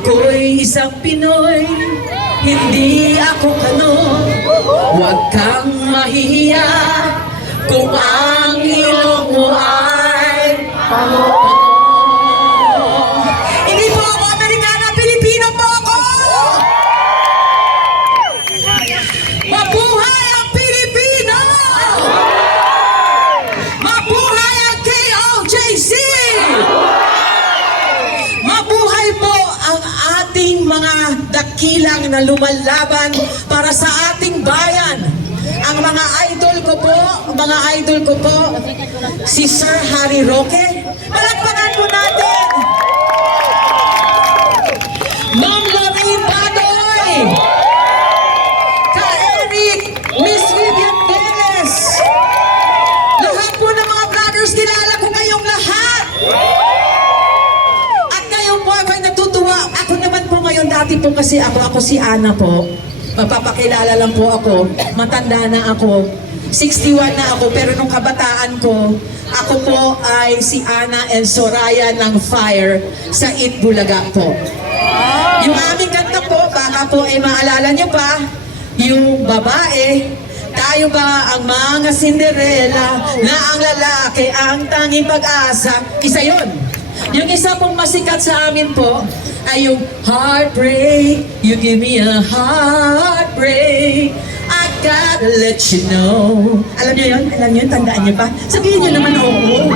Ako'y isang Pinoy, hindi ako kano. Huwag kang mahihiya kung ang ilong mo ay pano. Hindi po ako Amerikana, Pilipino po ako! Mabuhay ang Pilipino! Mabuhay ang KOJC! Mabuhay po ang ating mga dakilang na lumalaban para sa ating bayan. Ang mga idol ko po, si Sir Harry Roque. Palakpakan po natin! Ma'am Lorraine Badoy! Ka-Eric, Miss Vivian Velez! Lahat po ng mga vloggers, kilala ko kayong lahat! At ngayon po ako'y natutuwa. Ako naman po ngayon, dati po kasi ako si Ana po. Magpapakilala lang po ako. Matanda na ako. 61 na ako, pero nung kabataan ko, ako po ay si Ana and Soraya ng Fire sa Itbulaga po. Yung aming kanta po, baka po ay maalala nyo pa, yung babae, tayo ba ang mga Cinderella na ang lalaki ang tanging pag-asa? Isa yon. Yung isa pong masikat sa amin po ay yung heartbreak, you give me a heartbreak, I gotta let you know. Alam nyo yun? Alam nyo yun? Tandaan nyo pa? Sabihin nyo naman oo.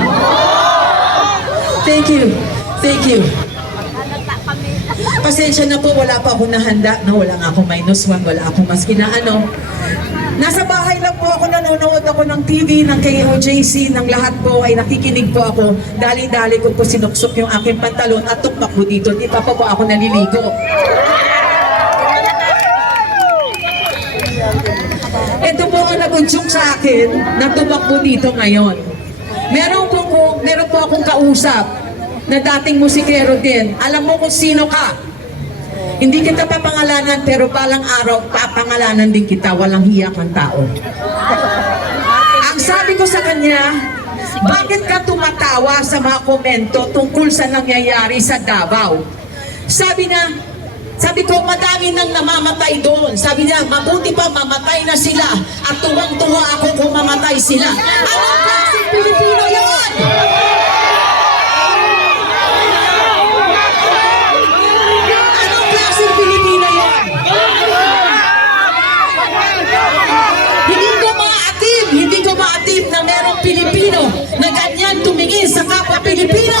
Thank you. Thank you. Pasensya na po, wala pa ako nahanda. No, wala nga akong -1, wala akong maski na ano. Nasa bahay lang po ako, nanonood ako ng TV, ng KOJC, ng lahat po ay nakikinig po ako. Dali-dali ko po sinuksok yung aking pantalon at tukpak po dito. Di pa po ako naliligo. Ito po ang nag-unsyok sa akin na tumakbo dito ngayon. Meron po akong kausap na dating musikero din. Alam mo kung sino ka. Hindi kita papangalanan, pero balang araw, papangalanan din kita. Walang hiya kang tao. Ang sabi ko sa kanya, bakit ka tumatawa sa mga komento tungkol sa nangyayari sa Davao? Sabi ko, madami nang namamatay doon. Sabi niya, mabuti pa mamatay na sila at tuwang-tuwa ako kung mamatay sila. Anong klaseng Pilipino yun? Anong klaseng Pilipino yun? Hindi ko maatim na merong Pilipino na ganyan tumingin sa kapwa Pilipino.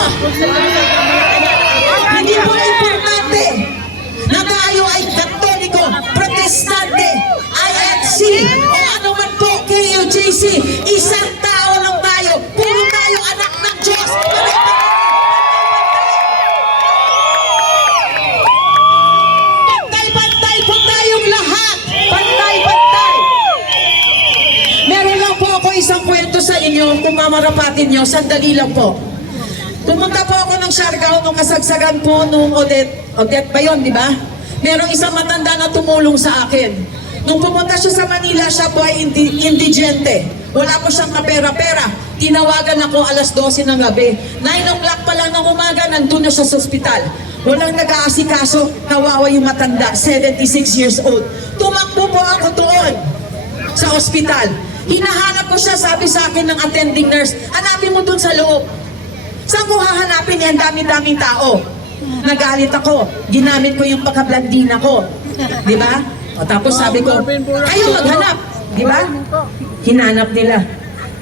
Hindi mo importante na tayo ay Katoliko, Protestante, IFC, o ano man po, KOJC, isang tao lang tayo. Puro tayo anak ng Diyos. Pantay-pantay po tayong lahat. Pantay-pantay. Meron lang po ako isang kwento sa inyo, kung mamarapatin nyo, sandali lang po. Pumunta po ako ng Siargao nung kasagsagan po nung Odette ba yun, di ba? Merong isang matanda na tumulong sa akin. Nung pumunta siya sa Manila, siya po ay indigente. Wala po siyang kapera-pera. Tinawagan ako alas 12 ng gabi. 9 o'clock pa lang ng umaga, nandun na siya sa ospital. Walang nag-aasikaso, kawawa yung matanda, 76 years old. Tumakbo po ako doon sa ospital. Hinahanap ko siya, sabi sa akin ng attending nurse, hanapin mo doon sa loob. Saan ko hahanapin yan? Dami-daming tao. Nagalit ako. Ginamit ko yung pagkablandina ko. Di ba? O tapos sabi ko, kayo maghanap. Di ba? Hinanap nila.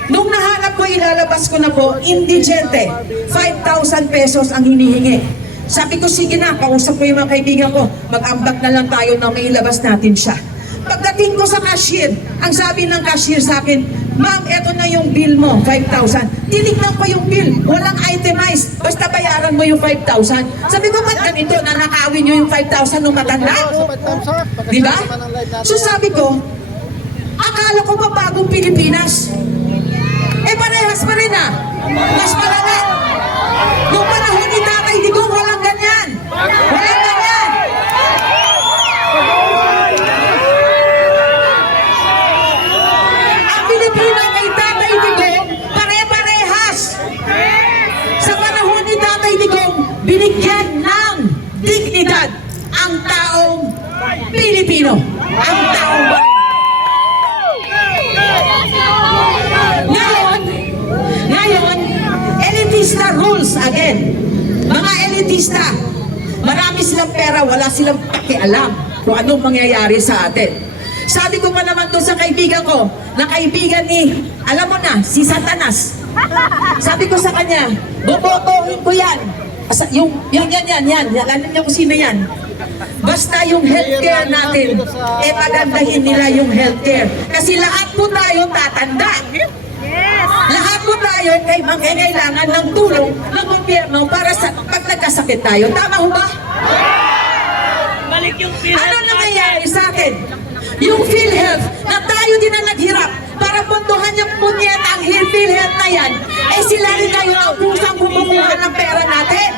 Nung nahanap ko, ilalabas ko na po, indigente. 5,000 pesos ang hinihingi. Sabi ko, sige na, kausap ko yung mga kaibigan ko. Mag-ambag na lang tayo na mailabas natin siya. Pagdating ko sa cashier, ang sabi ng cashier sa akin, ma'am, eto na yung bill mo, 5,000. Tinignan ko yung bill, walang itemized. Basta bayaran mo yung 5,000. Sabi ko, ba't ganito, nanakawin nyo yung 5,000 nung matanda? Di ba? So sabi ko, akala ko pa bagong Pilipinas. Eh, parehas pa rin ah. Mas malala. Nung panahon ni Tatay Digong, walang ganyan. Walang ganyan. Ang Pilipino kay Tatay Digong, pare-parehas. Sa panahon ni Tatay Digong, binigyan ng dignidad ang taong Pilipino, ang taong bayan. Ngayon, elitista rules again. Mga elitista, marami silang pera, wala silang pakialam kung anong mangyayari sa atin. Sabi ko pa naman doon sa kaibigan ko, na kaibigan ni, alam mo na, si Satanas. Sabi ko sa kanya, bobotohin ko yan. Yan. Alam niyo kung sino yan. Basta yung healthcare natin, pagandahin nila yung healthcare. Kasi lahat po tayo tatanda. Lahat po tayo kay mangangailangan ng tulong ng gobyerno para sa pag nagkasakit tayo. Tama ho ba? Ano nangyayari sa atin? Yung PhilHealth na tayo din ang naghirap para puntuhan yung punyeta ang PhilHealth na yan, sila rin tayo ang pusang kumukuha ng pera natin.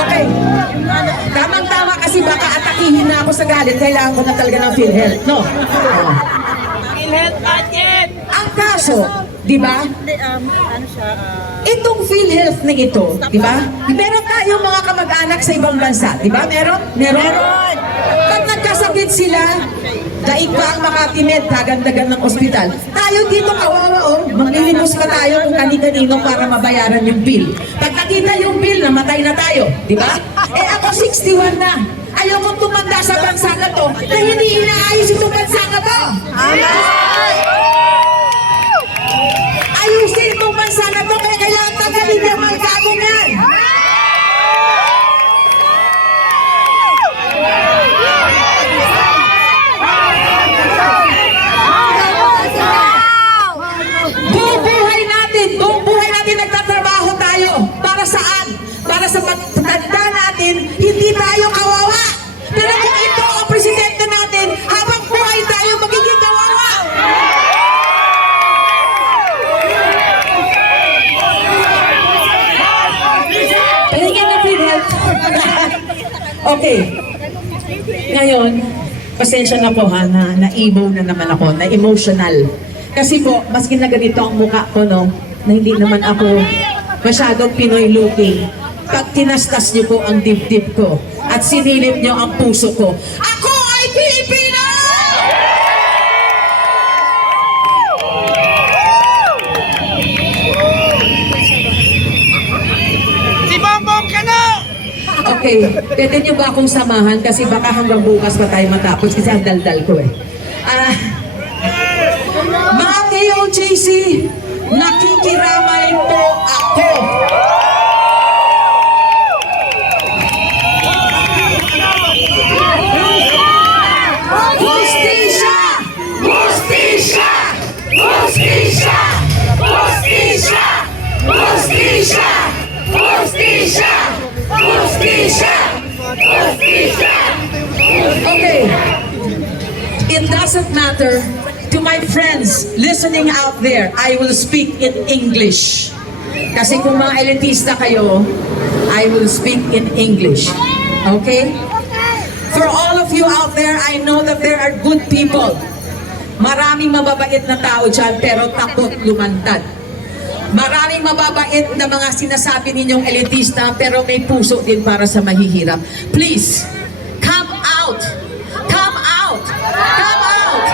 Okay. Tamang-tama kasi baka atakihin na ako sa galit. Kailangan ko na talaga ng PhilHealth, no? PhilHealth budget! Ang kaso, di ba? Itong PhilHealth na ito, di ba? Meron tayong mga kamag-anak sa ibang bansa, di ba? Meron? Pag nagkasakit sila, daig pa ang Makati Med, kagandagan ng ospital. Tayo dito kawawa, maglilimos pa tayo kung kani-kanino para mabayaran yung bill. Pag nakita yung bill, namatay na tayo, di ba? Ako 61 na. Ayokong tumanda sa bansa na to na hindi inaayos itong bansa na to. Ayusin itong bansa na to, kaya kailangan tagalin ng mga gagong yan. Buong buhay natin nagtatrabaho tayo. Para saan? Para sa pagtanda natin, hindi tayo kawawa. Pero kung ito ang presidente natin, habang buhay tayo magiging kawawa. Pahingan na PhilHealth. Okay. Ngayon, pasensya na po ha, na-emo na naman ako, na-emotional. Kasi po, maski na ganito ang mukha ko, no, na hindi naman ako masyadong Pinoy looking. Pag tinastas niyo po ang dibdib ko at sinilip niyo ang puso ko, ako ay Pilipino! Si Bongbong ka na! Okay, pwede niyo ba akong samahan kasi baka hanggang bukas pa tayo matapos kasi ang daldal ko eh. Mga KOJC, nakikiramay po ako. Hustisya! Hustisya! Hustisya! Hustisya! Hustisya! Hustisya! Hustisya! Hustisya! Okay. It doesn't matter. To my friends listening out there, I will speak in English. Kasi kung mga elitista kayo, I will speak in English. Okay? For all of you out there, I know that there are good people. Maraming mababait na tao dyan, pero takot lumantad. Maraming mababait na mga sinasabi ninyong elitista, pero may puso din para sa mahihirap. Please, come out! Come out! Come out!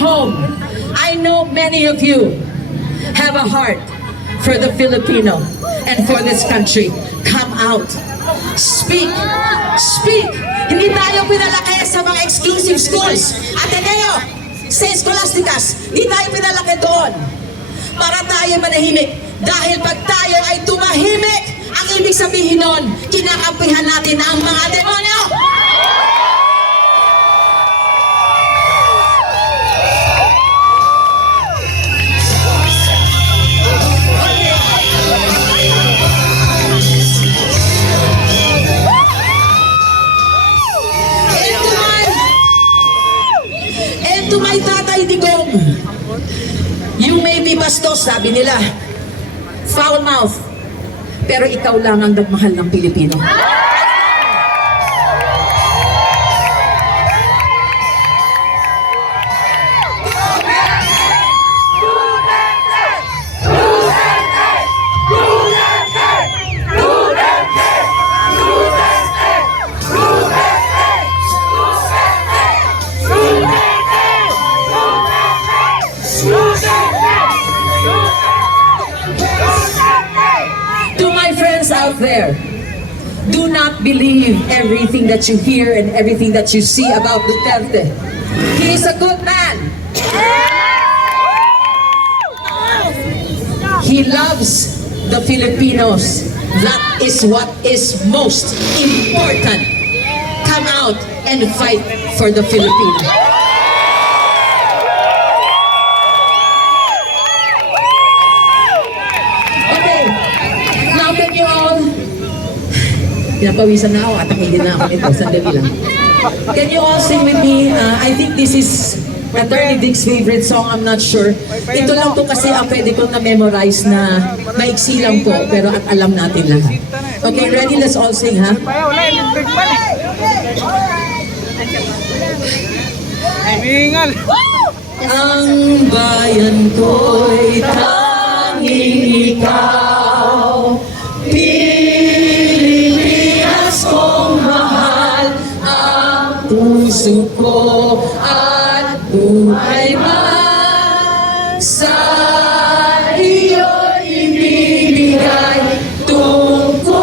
Home. I know many of you have a heart for the Filipino and for this country. Come out. Speak. Speak. Hindi tayo pinalaki sa mga exclusive schools. Ateneo, sa Scholasticas, hindi tayo pinalaki doon para tayo manahimik. Dahil pag tayo ay tumahimik, ang ibig sabihin nun, kinakampihan natin ang mga demonyo. You may be bastos, sabi nila. Foul mouth. Pero ikaw lang ang nagmahal ng Pilipino. To my friends out there, do not believe everything that you hear and everything that you see about Duterte. He is a good man. He loves the Filipinos. That is what is most important. Come out and fight for the Filipinos. Okay, now can you all... Pinapawisan na ako at nakilin na ako nito. Sandali lang. Can you all sing with me? I think this is Attorney Dick's favorite song. I'm not sure. Ito lang po kasi ang pwede kong na-memorize na maiksi lang po. Pero at alam natin lahat. Okay, ready? Let's all sing, ha? Wala, electric pa eh. Mingal. Ang bayan ko'y tanging ikaw, Pilipinas kong mahal, ang puso ko at buhay man sa iyo ibibigay, tungkulin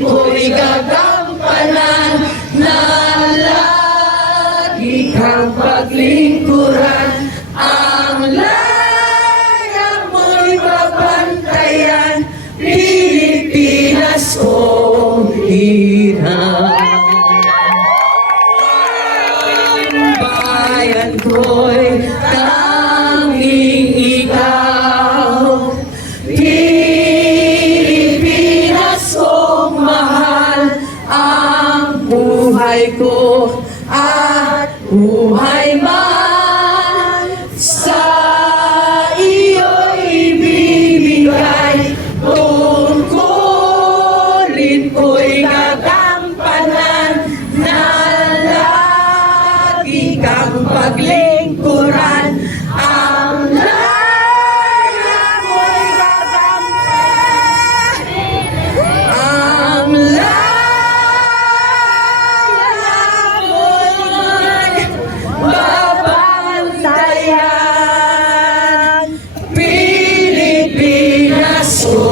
ko'y gagampanan na lagi kang paglingkuran, ang laya mo'y babantayan, Pilipinas kong hirap. Bayan ko'y tanging ikaw, Pilipinas kong mahal, ang buhay ko at buhay man sa iyo ibibigay, tungkulin ko'y gagampanan na lagi kang paglingkuran, ang laya mo'y gagampan, ang laya mo'y babantayan, Pilipinas ko